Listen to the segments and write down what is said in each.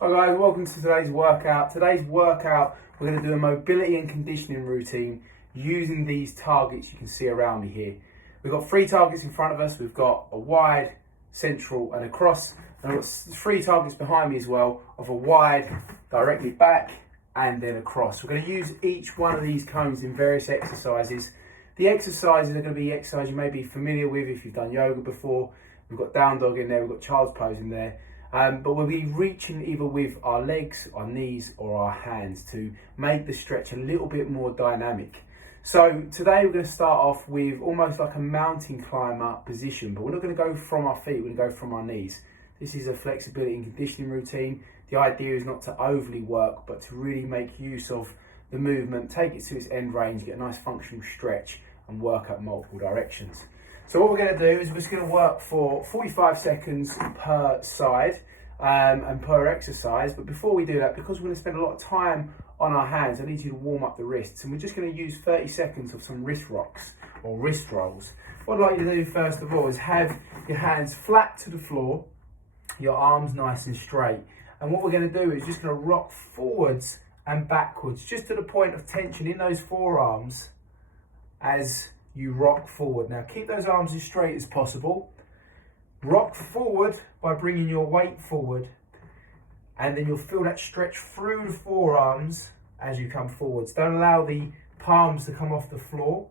Hi guys, welcome to today's workout. We're going to do a mobility and conditioning routine using these targets you can see around me here. We've got 3 targets in front of us. We've got a wide, central and a cross. And I've got 3 targets behind me as well of a wide, directly back and then a cross. We're going to use each one of these cones in various exercises. The exercises are going to be exercises you may be familiar with if you've done yoga before. We've got down dog in there, we've got child's pose in there. But we'll be reaching either with our legs, our knees or our hands to make the stretch a little bit more dynamic. So today we're going to start off with almost like a mountain climber position, but we're not going to go from our feet, we're going to go from our knees. This is a flexibility and conditioning routine. The idea is not to overly work, but to really make use of the movement, take it to its end range, get a nice functional stretch and work up multiple directions. So what we're going to do is we're just going to work for 45 seconds per side and per exercise. But before we do that, because we're going to spend a lot of time on our hands, I need you to warm up the wrists. And we're just going to use 30 seconds of some wrist rocks or wrist rolls. What I'd like you to do first of all is have your hands flat to the floor, your arms nice and straight. And what we're going to do is just going to rock forwards and backwards, just to the point of tension in those forearms as you rock forward. Now keep those arms as straight as possible. Rock forward by bringing your weight forward, and then you'll feel that stretch through the forearms as you come forwards. Don't allow the palms to come off the floor.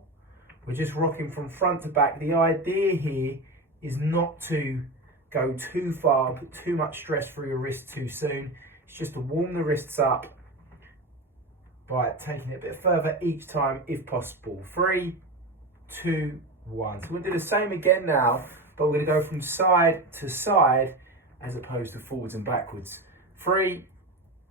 We're just rocking from front to back. The idea here is not to go too far, put too much stress through your wrists too soon. It's just to warm the wrists up by taking it a bit further each time if possible. 3, 2, 1. So we're going to do the same again now, but we're going to go from side to side as opposed to forwards and backwards. 3,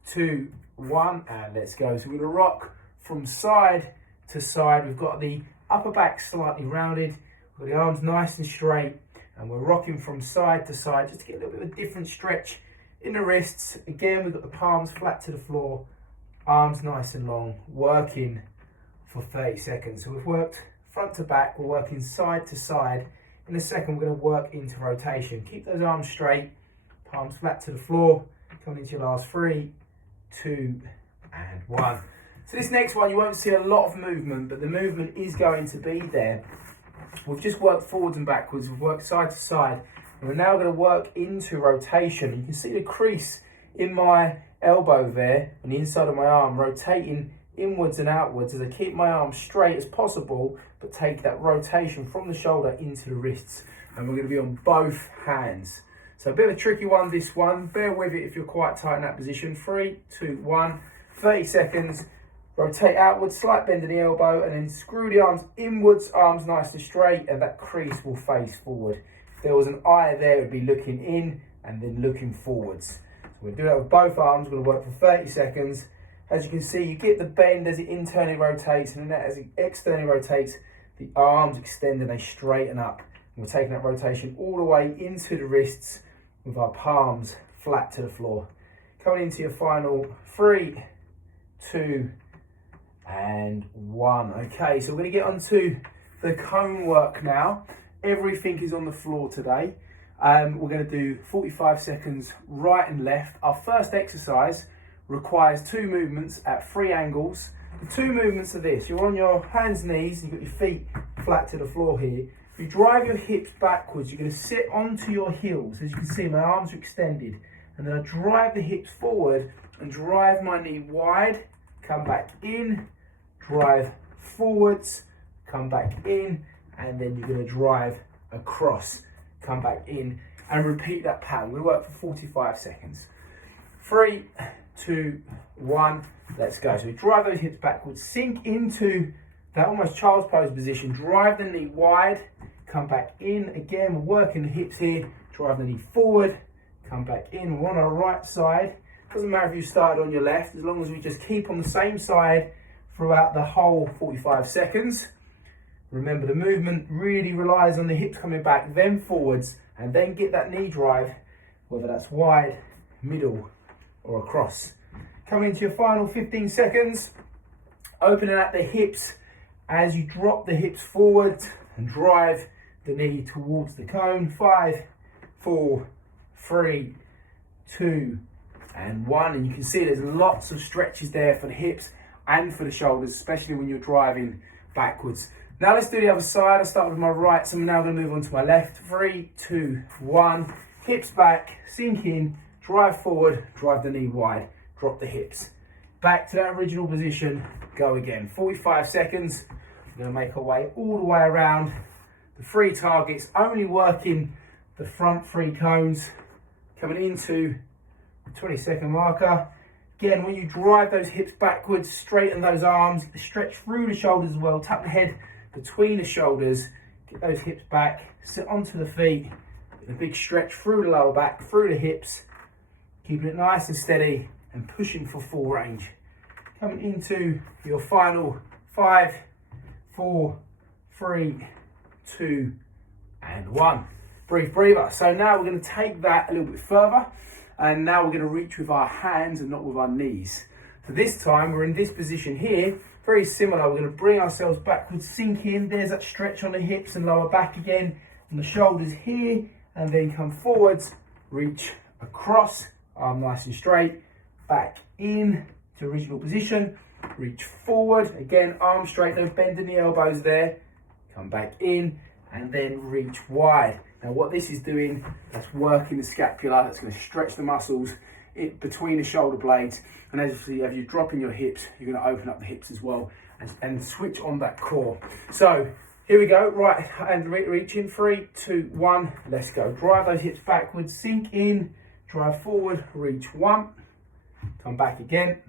2, 1, and let's go. So we're going to rock from side to side. We've got the upper back slightly rounded, we've got the arms nice and straight, and we're rocking from side to side just to get a little bit of a different stretch in the wrists. Again, we've got the palms flat to the floor, arms nice and long, working for 30 seconds. So we've worked front to back, we're working side to side. In a second, we're going to work into rotation. Keep those arms straight, palms flat to the floor. Coming into your last 3, 2, and 1. So this next one, you won't see a lot of movement, but the movement is going to be there. We've just worked forwards and backwards, we've worked side to side, and we're now going to work into rotation. You can see the crease in my elbow there, on the inside of my arm, rotating inwards and outwards as I keep my arm straight as possible, but take that rotation from the shoulder into the wrists. And we're going to be on both hands. So a bit of a tricky one, this one. Bear with it if you're quite tight in that position. 3, 2, 1. 30 seconds. Rotate outwards, slight bend in the elbow, and then screw the arms inwards, arms nice and straight, and that crease will face forward. If there was an eye there, it would be looking in and then looking forwards. So we'll do that with both arms. We're going to work for 30 seconds. As you can see, you get the bend as it internally rotates, and then as it externally rotates, the arms extend and they straighten up. And we're taking that rotation all the way into the wrists with our palms flat to the floor. Coming into your final 3, 2, and 1. Okay, so we're going to get onto the cone work now. Everything is on the floor today. We're going to do 45 seconds right and left. Our first exercise requires 2 movements at 3 angles. The 2 movements are this: you're on your hands, knees, you've got your feet flat to the floor here. You drive your hips backwards, you're going to sit onto your heels. As you can see, my arms are extended. And then I drive the hips forward and drive my knee wide, come back in, drive forwards, come back in, and then you're going to drive across, come back in, and repeat that pattern. We work for 45 seconds. 3, 2, 1, let's go. So we drive those hips backwards, sink into that almost child's pose position, drive the knee wide, come back in. Again, we're working the hips here, drive the knee forward, come back in. We're on our right side. Doesn't matter if you started on your left, as long as we just keep on the same side throughout the whole 45 seconds. Remember, the movement really relies on the hips coming back, then forwards, and then get that knee drive, whether that's wide, middle, or across. Coming into your final 15 seconds, opening out the hips as you drop the hips forward and drive the knee towards the cone. 5, 4, 3, 2, and 1. And you can see there's lots of stretches there for the hips and for the shoulders, especially when you're driving backwards. Now let's do the other side. I start with my right, so I'm now going to move on to my left. 3, 2, 1. Hips back, sink in, drive forward, drive the knee wide, drop the hips. Back to that original position, go again. 45 seconds. We're going to make our way all the way around the 3 targets, only working the front 3 cones, coming into the 20-second marker. Again, when you drive those hips backwards, straighten those arms, stretch through the shoulders as well, tuck the head between the shoulders, get those hips back, sit onto the feet, a big stretch through the lower back, through the hips, keeping it nice and steady and pushing for full range. Coming into your final 5, 4, 3, 2, and 1. Brief breather. So now we're going to take that a little bit further, and now we're going to reach with our hands and not with our knees. So this time we're in this position here, very similar. We're going to bring ourselves backwards, sink in. There's that stretch on the hips and lower back again, and the shoulders here, and then come forwards, reach across, arm nice and straight, back in to original position, reach forward, again, arm straight, no bend in the elbows there, come back in, and then reach wide. Now what this is doing, that's working the scapula, that's going to stretch the muscles between the shoulder blades, and as you see, as you're dropping your hips, you're going to open up the hips as well, and switch on that core. So here we go, right hand reaching, 3, 2, 1, let's go. Drive those hips backwards, sink in, drive forward, reach 1, come back again,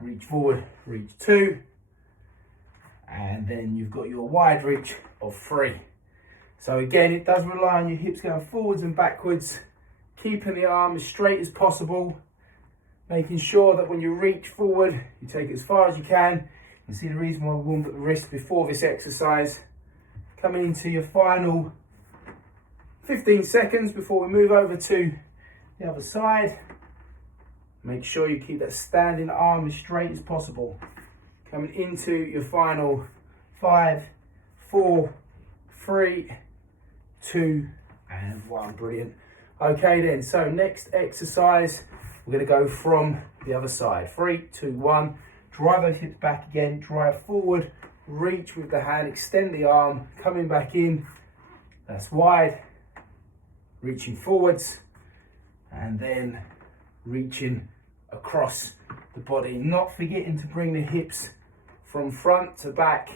reach forward, reach 2, and then you've got your wide reach of 3. So again, it does rely on your hips going forwards and backwards, keeping the arm as straight as possible, making sure that when you reach forward, you take it as far as you can. You can see the reason why we warmed up the wrist before this exercise. Coming into your final 15 seconds before we move over to the other side. Make sure you keep that standing arm as straight as possible. Coming into your final 5, 4, 3, 2, and 1. Brilliant. Okay then, so next exercise, we're going to go from the other side. 3, 2, 1. Drive those hips back again, drive forward, reach with the hand, extend the arm, coming back in. That's wide. Reaching forwards, and then reaching across the body. Not forgetting to bring the hips from front to back.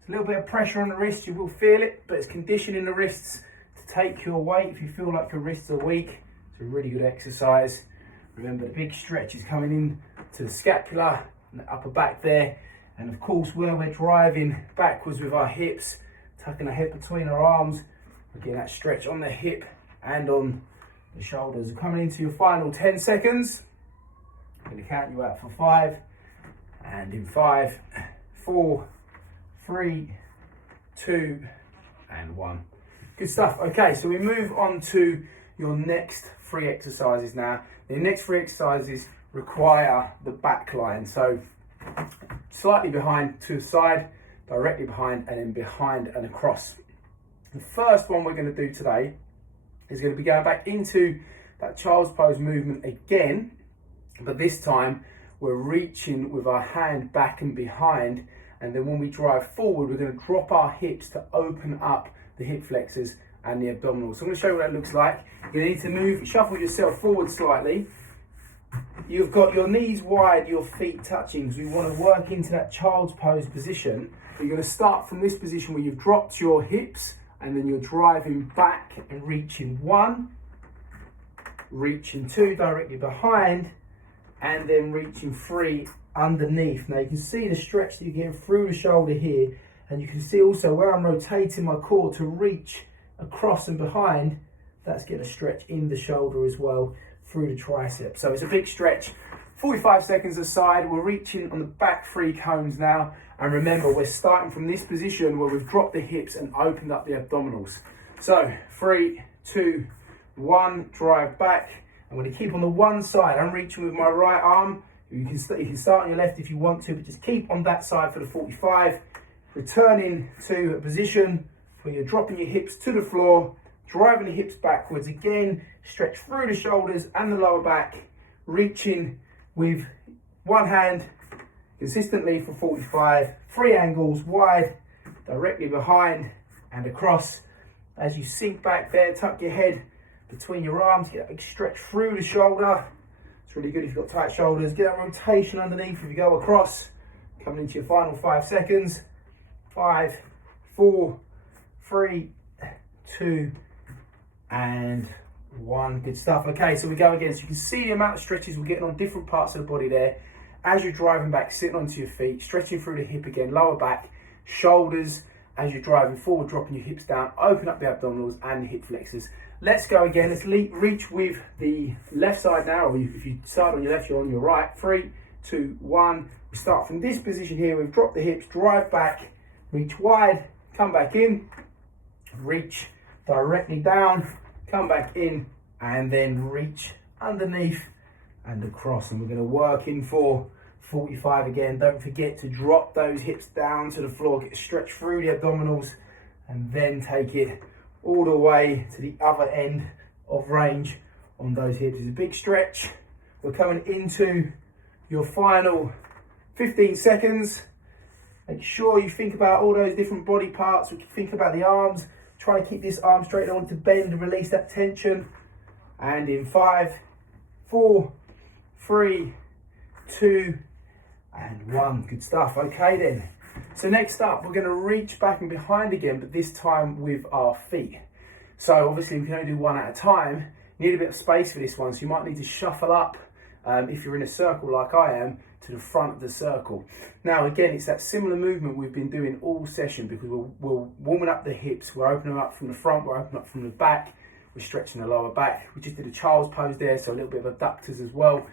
It's a little bit of pressure on the wrist, you will feel it, but it's conditioning the wrists to take your weight. If you feel like your wrists are weak, it's a really good exercise. Remember, the big stretch is coming in to the scapula and the upper back there, and of course where we're driving backwards with our hips, tucking the head between our arms, we're getting that stretch on the hip and on the shoulders. Coming into your final 10 seconds. I'm going to count you out for 5, and in 5, 4, 3, 2, and 1. Good stuff. Okay, so we move on to your next 3 exercises now. The next 3 exercises require the back line. So slightly behind to the side, directly behind, and then behind and across. The first one we're going to do today is going to be going back into that child's pose movement again, but this time we're reaching with our hand back and behind, and then when we drive forward, we're going to drop our hips to open up the hip flexors and the abdominals. So I'm going to show you what that looks like. You need to move, shuffle yourself forward slightly. You've got your knees wide, your feet touching, because we want to work into that child's pose position. But you're going to start from this position where you've dropped your hips, and then you're driving back and reaching 1, reaching 2 directly behind, and then reaching 3 underneath. Now you can see the stretch that you're getting through the shoulder here, and you can see also where I'm rotating my core to reach across and behind, that's getting a stretch in the shoulder as well through the tricep. So it's a big stretch. 45 seconds aside, we're reaching on the back 3 cones now, and remember we're starting from this position where we've dropped the hips and opened up the abdominals. So 3, 2, 1, drive back. I'm going to keep on the one side. I'm reaching with my right arm. You can start on your left if you want to, but just keep on that side for the 45. Returning to a position where you're dropping your hips to the floor, driving the hips backwards again, stretch through the shoulders and the lower back, reaching with one hand consistently for 45, 3 angles wide, directly behind and across. As you sink back there, tuck your head between your arms, get a big stretch through the shoulder. It's really good if you've got tight shoulders. Get that rotation underneath if you go across. Coming into your final 5 seconds. 5, 4, 3, 2, and 1. Good stuff. Okay, so we go again. So you can see the amount of stretches we're getting on different parts of the body there. As you're driving back, sitting onto your feet, stretching through the hip again, lower back, shoulders. As you're driving forward, dropping your hips down, open up the abdominals and the hip flexors. Let's go again. Let's reach with the left side now, or if you start on your left, you're on your right. 3, 2, 1. We start from this position here. We've dropped the hips, drive back, reach wide, come back in, reach directly down, come back in, and then reach underneath and across. And we're going to work in for 45 again. Don't forget to drop those hips down to the floor, get a stretch through the abdominals, and then take it all the way to the other end of range on those hips. It's a big stretch. We're coming into your final 15 seconds. Make sure you think about all those different body parts. We can think about the arms. Try to keep this arm straight. I want to bend and release that tension. And in 5, 4, 3, 2, and 1. Good stuff. Okay then. So next up, we're going to reach back and behind again, but this time with our feet. So obviously, we can only do one at a time. You need a bit of space for this one, so you might need to shuffle up, if you're in a circle like I am, to the front of the circle. Now again, it's that similar movement we've been doing all session, because we're warming up the hips, we're opening up from the front, we're opening up from the back, we're stretching the lower back. We just did a child's pose there, so a little bit of abductors as well.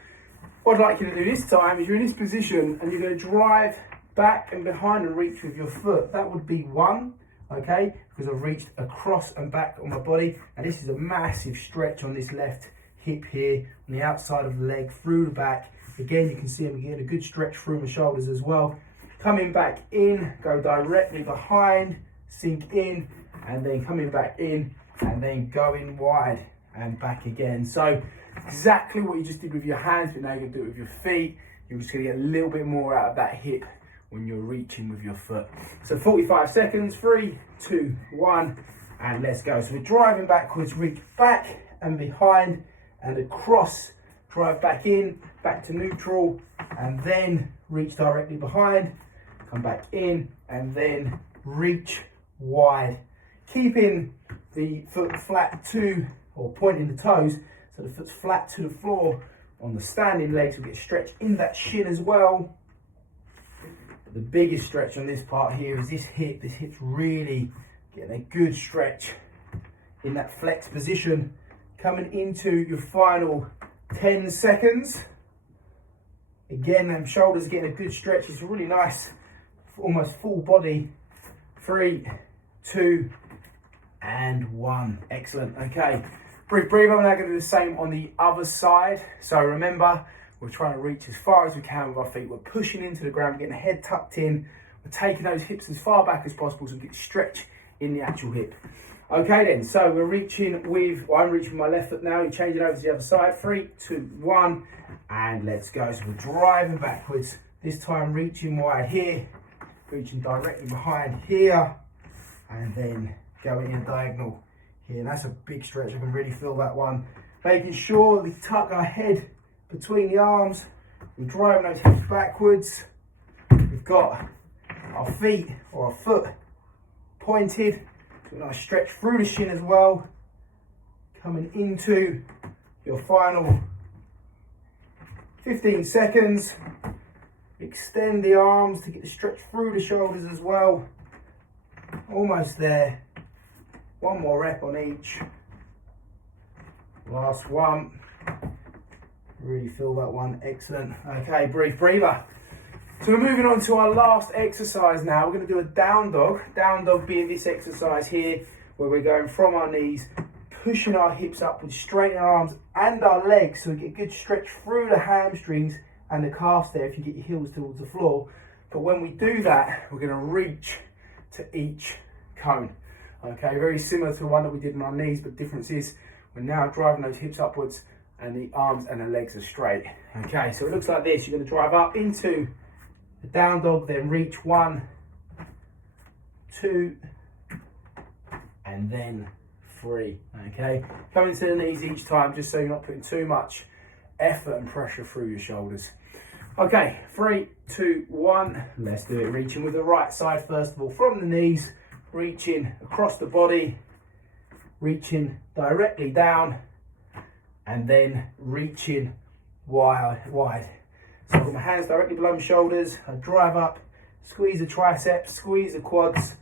What I'd like you to do this time is you're in this position and you're going to drive back and behind and reach with your foot. That would be 1, okay, because I've reached across and back on my body, and this is a massive stretch on this left hip here, on the outside of the leg, through the back. Again, you can see I'm getting a good stretch through my shoulders as well. Coming back in, go directly behind, sink in, and then coming back in, and then going wide and back again. So exactly what you just did with your hands, but now you're going to do it with your feet. You're just going to get a little bit more out of that hip when you're reaching with your foot. So 45 seconds, 3, 2, 1, and let's go. So we're driving backwards, reach back and behind and across, drive back in, back to neutral, and then reach directly behind, come back in, and then reach wide. Keeping the foot flat to, or pointing the toes, so the foot's flat to the floor. On the standing legs, we get a stretch in that shin as well. The biggest stretch on this part here is this hip. This hip's really getting a good stretch in that flex position. Coming into your final 10 seconds. Again, them shoulders are getting a good stretch. It's a really nice, almost full body. 3, 2, and 1. Excellent. Okay. Breathe. I'm now going to do the same on the other side. So remember, we're trying to reach as far as we can with our feet. We're pushing into the ground, getting the head tucked in. We're taking those hips as far back as possible so we get stretch in the actual hip. Okay then, so we're reaching with, well, I'm reaching with my left foot now. You're changing over to the other side. 3, 2, 1, and let's go. So we're driving backwards. This time reaching wide here, reaching directly behind here, and then going in diagonal here. And that's a big stretch. I can really feel that one. Making sure we tuck our head between the arms. We're driving those hips backwards. We've got our feet or our foot pointed. So a nice stretch through the shin as well. Coming into your final 15 seconds. Extend the arms to get the stretch through the shoulders as well. Almost there. One more rep on each. Last one. Really feel that one. Excellent. Okay, breather. So we're moving on to our last exercise now. We're going to do a down dog. Down dog being this exercise here, where we're going from our knees, pushing our hips upwards, straightening our arms and our legs, so we get a good stretch through the hamstrings and the calves there if you get your heels towards the floor. But when we do that, we're going to reach to each cone. Okay, very similar to the one that we did on our knees, but the difference is we're now driving those hips upwards and the arms and the legs are straight. Okay, so it looks like this. You're going to drive up into the down dog, then reach 1, 2, and then 3. Okay, coming to the knees each time, just so you're not putting too much effort and pressure through your shoulders. Okay, 3, 2, 1. Let's do it. Reaching with the right side first of all, from the knees, reaching across the body, reaching directly down, and then reaching wide. So I've got my hands directly below my shoulders. I drive up, squeeze the triceps, squeeze the quads,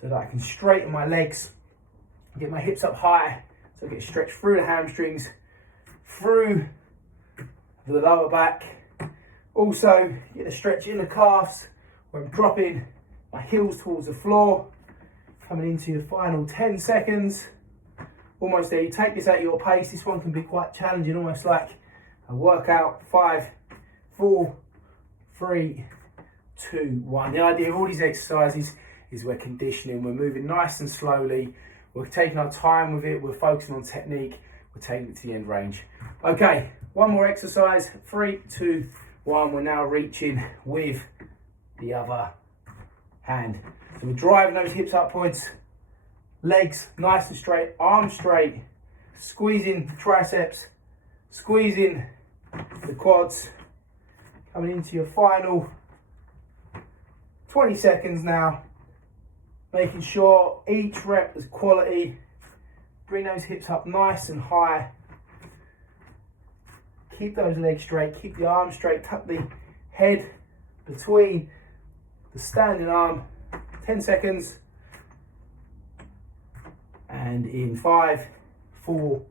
so that I can straighten my legs, get my hips up high, so I get stretched through the hamstrings, through the lower back. Also, get a stretch in the calves where I'm dropping my heels towards the floor. Coming into your final 10 seconds. Almost there. You take this at your pace. This one can be quite challenging, almost like a workout. 5, 4, 3, 2, 1. The idea of all these exercises is we're conditioning. We're moving nice and slowly. We're taking our time with it. We're focusing on technique. We're taking it to the end range. Okay, one more exercise. 3, 2, 1. We're now reaching with the other hand. So we're driving those hips upwards, legs nice and straight, arms straight, squeezing the triceps, squeezing the quads, coming into your final 20 seconds now, making sure each rep is quality. Bring those hips up nice and high. Keep those legs straight, keep the arms straight, tuck the head between the standing arm. 10 seconds. And in 5, 4,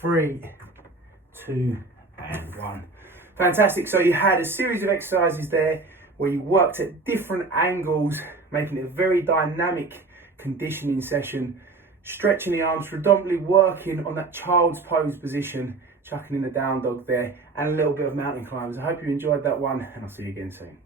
3, 2, and 1. Fantastic. So you had a series of exercises there where you worked at different angles, making it a very dynamic conditioning session, stretching the arms, predominantly working on that child's pose position, chucking in the down dog there, and a little bit of mountain climbers. I hope you enjoyed that one, and I'll see you again soon.